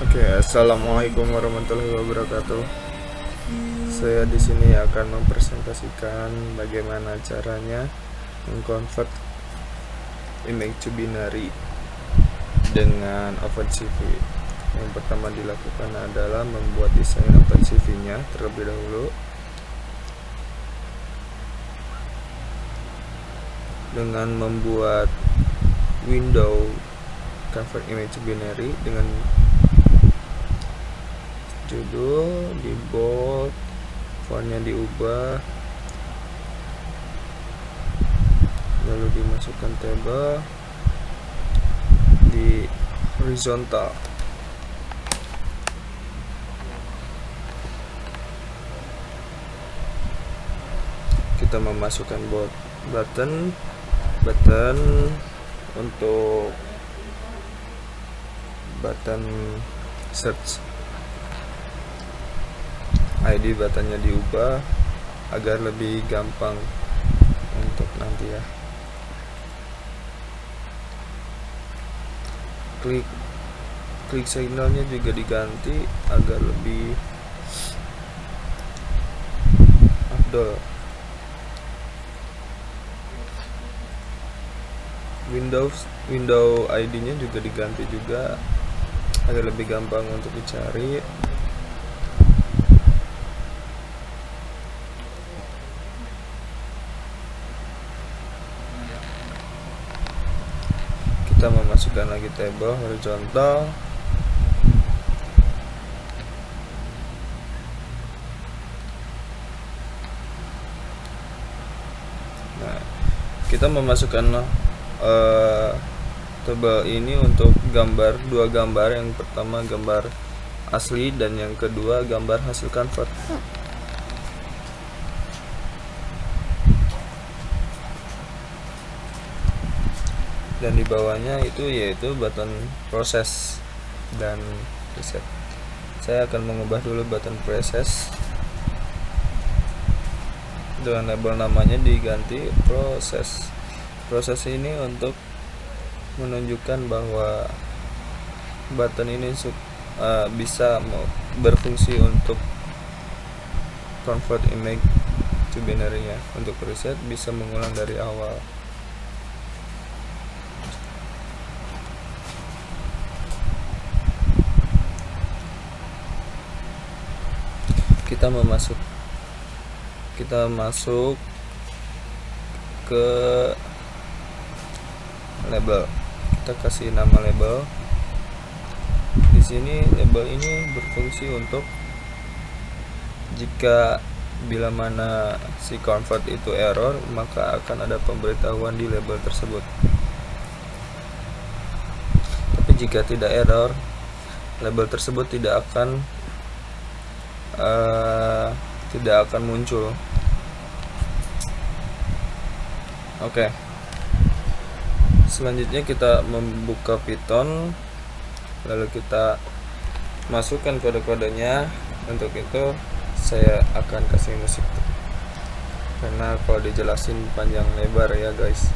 Oke, assalamualaikum warahmatullahi wabarakatuh. Saya di sini akan mempresentasikan bagaimana caranya mengconvert image to binary dengan Opencv. Yang pertama dilakukan adalah membuat desain Opencv-nya terlebih dahulu dengan membuat window convert image to binary dengan judul di bold, fontnya diubah, lalu dimasukkan table di horizontal. Kita memasukkan button untuk button search. ID buttonnya diubah agar lebih gampang untuk nanti ya. Klik signalnya juga diganti agar lebih afdol. Window ID-nya juga diganti juga agar lebih gampang untuk dicari. Kita memasukkan lagi table horizontal. Nah, kita memasukkan table ini untuk dua gambar. Yang pertama gambar asli dan yang kedua gambar hasil convert. Dan di bawahnya yaitu button proses dan preset. Saya akan mengubah dulu button proses dengan label namanya diganti proses. Proses ini untuk menunjukkan bahwa button ini bisa berfungsi untuk convert image to binary-nya. Untuk preset bisa mengulang dari awal. Kita masuk ke label. Kita kasih nama label. Di sini label ini berfungsi untuk bila mana si convert itu error, maka akan ada pemberitahuan di label tersebut. Tapi jika tidak error, label tersebut tidak akan muncul. Oke. Selanjutnya kita membuka phyton, lalu kita masukkan kode-kodenya. Untuk itu saya akan kasih musik karena kalau dijelasin panjang lebar ya guys.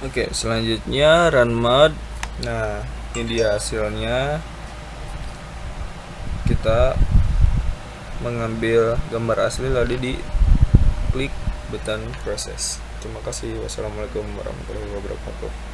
Oke, selanjutnya run mode. Nah, ini dia hasilnya. Kita mengambil gambar asli lalu di klik button proses. Terima kasih. Wassalamualaikum warahmatullahi wabarakatuh.